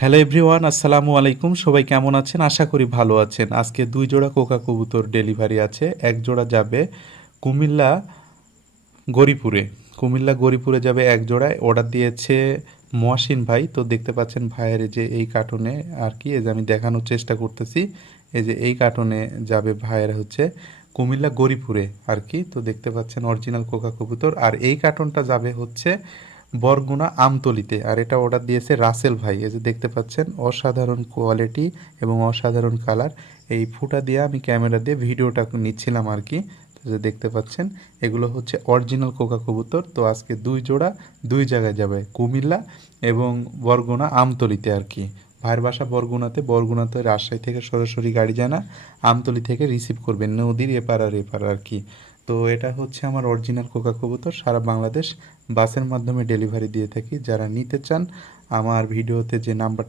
Hello everyone, আসসালামু আলাইকুম। সবাই কেমন আছেন? আশা করি ভালো আছেন। আজকে 2 জোড়া কোকা কবুতর ডেলিভারি আছে। এক জোড়া যাবে কুমিল্লা গরিপুরে। কুমিল্লা গরিপুরে যাবে এক জোড়ায়। অর্ডার দিয়েছে মহসিন ভাই। তো দেখতে পাচ্ছেন ভাইয়ের এই যে এই কার্টুনে আর কি, এই যে আমি দেখানোর চেষ্টা করতেছি। এই যে এই কার্টুনে যাবে ভাইয়ের হচ্ছে কুমিল্লা গরিপুরে আর কি। তো দেখতে পাচ্ছেন অরিজিনাল কোকা কবুতর। আর এই কার্টুনটা যাবে হচ্ছে বরগুনা আমতলিতে। আর এটা অর্ডার দিয়েছে রাসেল ভাই। এই যে দেখতে পাচ্ছেন অসাধারণ কোয়ালিটি এবং অসাধারণ কালার। এই ফুটা দিয়ে আমি ক্যামেরা দিয়ে ভিডিওটা নিচ্ছিলাম আর কি। তো যে দেখতে পাচ্ছেন এগুলো হচ্ছে অরিজিনাল কোকা কবুতর। তো আজকে 2 জোড়া 2 জায়গায় যাবে, কুমিল্লা এবং বরগুনা আমতলিতে আর কি। ভাইয়ের বাসা বরগুনাতে রাজশাহী থেকে সরাসরি গাড়ি যায় না, আমতলি থেকে রিসিভ করবেন, নদীর এপার আর এপার আর কি। তো এটা হচ্ছে আমার অরিজিনাল কোকা কবুতর। সারা বাংলাদেশ বাসের মাধ্যমে ডেলিভারি দিয়ে থাকি। যারা নিতে চান আমার ভিডিওতে যে নাম্বার